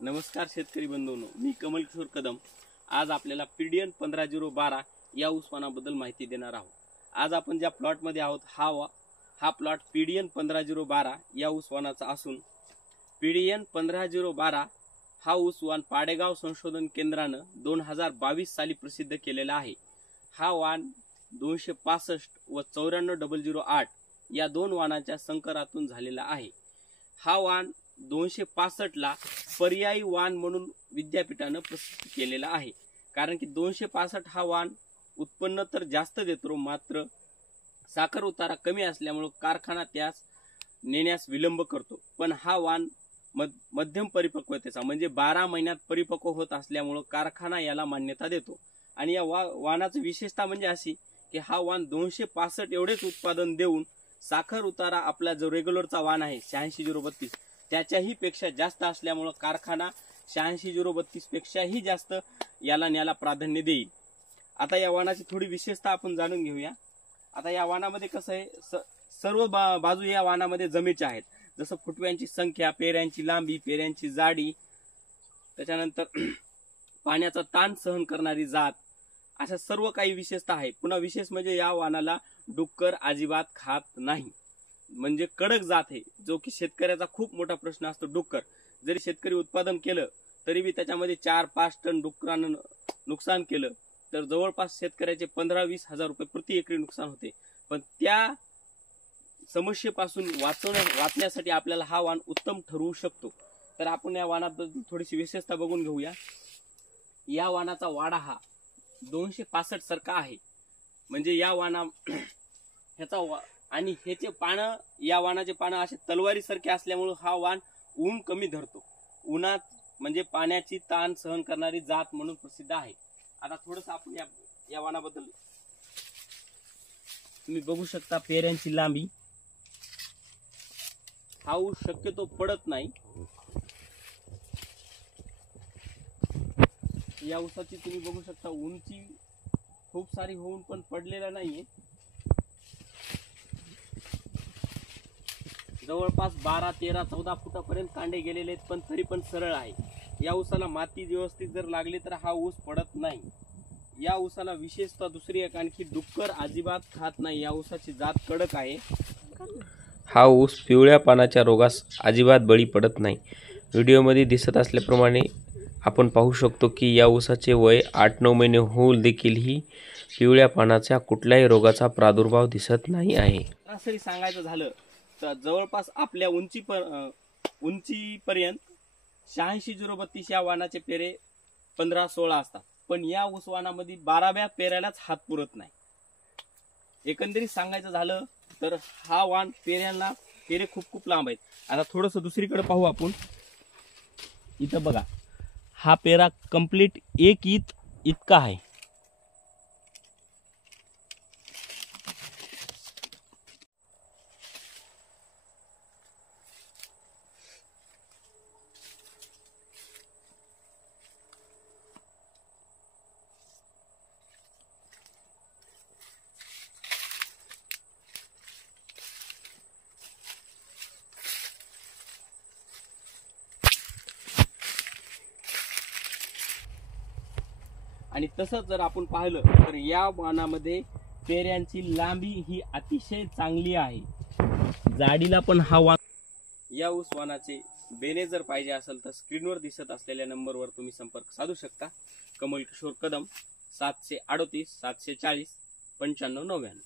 नमस्कार शेतकरी बंधूंनो, मी कमल किशोर कदम आज आपल्याला पीडीएन 15012 या ऊस वाणाबद्दल माहिती देणार आहोत। आज आपण ज्या प्लॉट मध्ये आहोत हा प्लॉट पीडीएन 15012 या ऊस वाणाचा असून पीडीएन 15012 हा ऊस वाण पाडेगाव संशोधन केंद्राने 2022 साली प्रसिद्ध केलेला आहे। हा वाण 265 व 94008 या दोन वाणांच्या संकरातून झालेला आहे। हा वाण 265 ला पर्यायी वाण म्हणून विद्यापीठाने प्रसिद्ध केलेला आहे, कारण की 265 हा वाण उत्पन्न तर जास्त देतो, मात्र साखर उतारा कमी असल्यामुळे कारखाना त्यास नेण्यास विलंब करतो। पण हा वाण मध्यम परिपक्वतेचा म्हणजे 12 महिन्यात परिपक्व होत असल्यामुळे कारखाना याला मान्यता देतो। आणि या वाणाची विशेषता म्हणजे अशी की हा वाण 265 एवढेच उत्पादन देऊन साखर उतारा आपला जो रेग्युलरचा वाण आहे 86-032 त्याच्याही पेक्षा जास्त असल्यामुळे कारखाना 86-032 पेक्षाही जास्त याला न्याला प्राधान्य देईल। आता या वाणाची थोडी विशेषता आपण जाणून घेऊया। आता या वाणामध्ये कसं आहे, सर्व बाजू या वाणामध्ये जमेच्या आहेत, जसं फुटव्यांची संख्या, पेऱ्यांची लांबी, पेऱ्यांची जाडी, त्याच्यानंतर पाण्याचा ताण सहन करणारी जात, अशा सर्व काही विशेषता आहे। पुन्हा विशेष म्हणजे या वाणाला डुक्कर अजिबात खात नाही, म्हणजे कडक जात आहे, जो की शेतकऱ्याचा खूप मोठा प्रश्न असतो। डुक्कर जरी शेतकरी उत्पादन केलं तरी बी त्याच्यामध्ये 4-5 टन डुक्करानं नुकसान केलं तर जवळपास शेतकऱ्याचे 15-20 हजार रुपये प्रति एकरी नुकसान होते। पण त्या समस्येपासून वाचण्यासाठी आपल्याला हा वाण उत्तम ठरवू शकतो। तर आपण या वाणाबद्दल थोडीशी विशेषता बघून घेऊया। या वाणाचा वाडा हा 265 सारखा आहे, म्हणजे या वाणा ह्याचा आणि ह्याचे पानं, या वाणाचे पानं असे तलवारी सारखे असल्यामुळे हा वाण ऊन कमी धरतो। उन्हात म्हणजे पाण्याची ताण सहन करणारी जात म्हणून प्रसिद्ध आहे। आता थोडंसं आपण या वाणाबद्दल तुम्ही बघू शकता, पेऱ्यांची लांबी, हा ऊस शक्यतो पडत नाही। या ऊसाची तुम्ही बघू शकता उंची खूप सारी होऊन पण पडलेला नाहीये, जवळपास 12-13-14 फुटापर्यंत कांडे गेलेले आहेत, पण तरी पण सरळ आहे। या ऊसाला माती व्यवस्थित जर लागली तर हा ऊस पडत नाही। या ऊसाला विशेषतः दुसरी एक आणखी, डुक्कर अजिबात खात नाही। या ऊसाची जात कडक आहे। हा ऊस पिवळ्या पानाच्या रोगास अजिबात बळी पडत नाही। व्हिडिओमध्ये दिसत असल्याप्रमाणे आपण पाहू शकतो की या ऊसाचे वय 8-9 महिने होऊन देखीलही पिवळ्या पानाच्या कुठल्याही रोगाचा प्रादुर्भाव दिसत नाही आहे। सरासरी सांगायचं झालं तर जवळपास आपल्या उंचीपर्यंत 86-032 या वाणाचे पेरे 15-16 असतात, पण या ऊस वाणामध्ये 12व्या पेऱ्यालाच हात पुरत नाही। एकंदरीत सांगायचं झालं तर हा वाण पेरे खूप लांब आहेत। आता थोडस दुसरीकडे पाहू आपण। इथं बघा, हा पेरा कंप्लीट 1 इंच इतका आहे। आणि तसंच जर आपण पाहिलं तर या वाणामध्ये पेऱ्यांची लांबी ही अतिशय चांगली आहे, जाडीला पण हा वाण। या ऊस वाणाचे बेने जर पाहिजे असेल तर स्क्रीनवर दिसत असलेल्या नंबरवर तुम्ही संपर्क साधू शकता। कमल किशोर कदम, 738 740 9599।